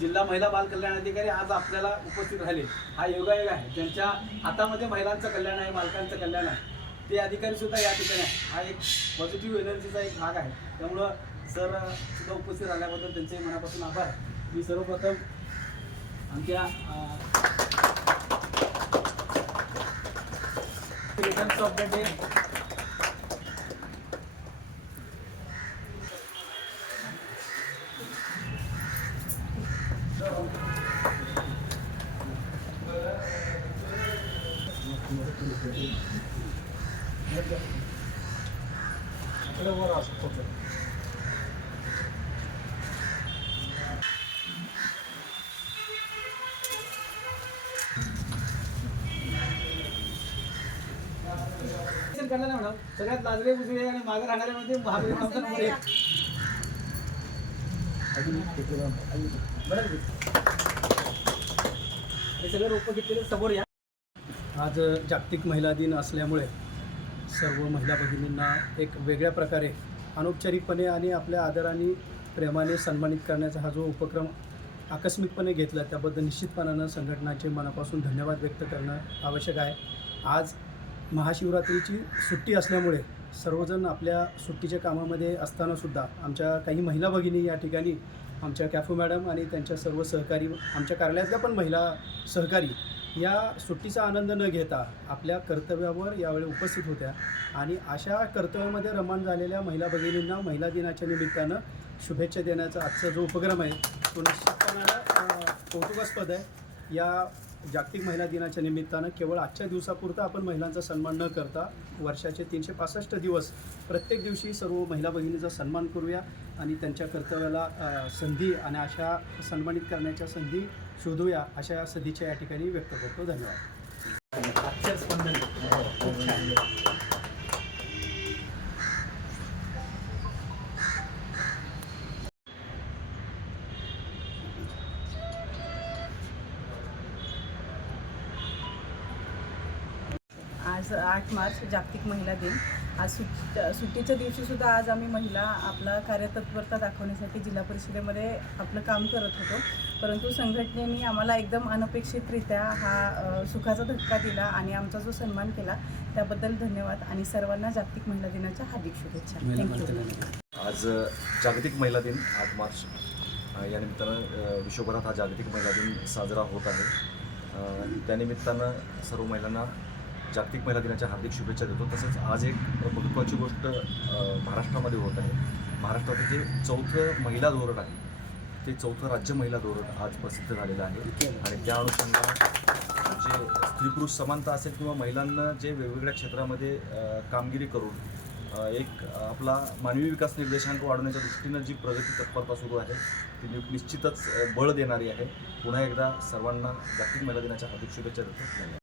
जिल्हा महिला बाल कल्याण अधिकारी आज आपल्याला उपस्थित राहिले. हा योगायोग आहे. त्यांच्या हातामध्ये महिलांचं कल्याण आहे बालकांचं कल्याण आहे ते अधिकारी सुद्धा या ठिकाणी आहे हा एक पॉझिटिव्ह एनर्जीचा एक भाग आहे. त्यामुळं सर सुद्धा उपस्थित राहिल्याबद्दल त्यांचे मनापासून आभार. मी सर्वप्रथम आमच्या अं, मॅडम सगळ्यात लाजरे बुजरे आणि मागे राहणाऱ्यामध्ये म्हणजे महाबळी नव्हतं हे सगळं रोपं घेतलेले समोर या. आज जागतिक महिला दिन असल्यामुळे सर्व महिला भगिनींना एक वेगळ्या प्रकारे अनौपचारिकपणे आणि आपल्या आदराने प्रेमाने सन्मानित करण्याचा हा जो उपक्रम आकस्मिकपणे घेतला त्याबद्दल निश्चितपणानं संघटनाचे मनापासून धन्यवाद व्यक्त करणं आवश्यक आहे. आज महाशिवरात्रीची सुट्टी असल्यामुळे सर्वजण आपल्या सुट्टीच्या कामामध्ये असतानासुद्धा आमच्या काही महिला भगिनी या ठिकाणी आमच्या कॅफो मॅडम आणि त्यांच्या सर्व सहकारी आमच्या कार्यालयातल्या पण महिला सहकारी या सुट्टीचा आनंद न घेता आपल्या कर्तव्यावर यावेळी उपस्थित होत्या. आणि अशा कर्तव्यामध्ये रमण झालेल्या महिला भगिनींना महिला दिनाच्या निमित्तानं शुभेच्छा देण्याचा आजचा जो उपक्रम आहे तो निश्चितपणाला कौतुकास्पद आहे. या जागतिक महिला दिनाच्या निमित्तानं केवळ आजच्या दिवसापुरता आपण महिलांचा सन्मान न करता वर्षाचे तीनशे पासष्ट दिवस प्रत्येक दिवशी सर्व महिला भगिनीचा सन्मान करूया आणि त्यांच्या कर्तव्याला संधी आणि अशा सन्मानित करण्याच्या संधी शोधूया अशा सदिच्छा या ठिकाणी व्यक्त करतो. धन्यवाद. आज आठ मार्च जागतिक महिला दिन. आज सुट सुट्टीच्या दिवशी सुद्धा आज आम्ही महिला आपला कार्यतत्परता दाखवण्यासाठी जिल्हा परिषदेमध्ये आपलं काम करत होतो. परंतु संघटनेने आम्हाला एकदम अनपेक्षितरित्या हा सुखाचा धक्का दिला आणि आमचा जो सन्मान केला त्याबद्दल धन्यवाद आणि सर्वांना जागतिक महिला दिनाच्या हार्दिक शुभेच्छा. आज जागतिक महिला दिन आठ मार्च. या निमित्तानं विश्वभरात हा जागतिक महिला दिन साजरा होत आहे. त्यानिमित्तानं सर्व महिलांना जागतिक महिला दिनाच्या हार्दिक शुभेच्छा देतो. तसंच आज एक महत्त्वाची गोष्ट महाराष्ट्रामध्ये होत आहे. महाराष्ट्राचं जे चौथं महिला धोरण आहे ते चौथं राज्य महिला धोरण आज प्रसिद्ध झालेलं आहे. आणि त्या अनुषंगानं जे स्त्री पुरुष समानता असेल किंवा महिलांना जे वेगवेगळ्या क्षेत्रामध्ये कामगिरी करून एक आपला मानवी विकास निर्देशांक वाढवण्याच्या दृष्टीनं जी प्रगती तत्परता सुरू आहे ती निश्चितच बळ देणारी आहे. पुन्हा एकदा सर्वांना जागतिक महिला दिनाच्या हार्दिक शुभेच्छा देतो. धन्यवाद.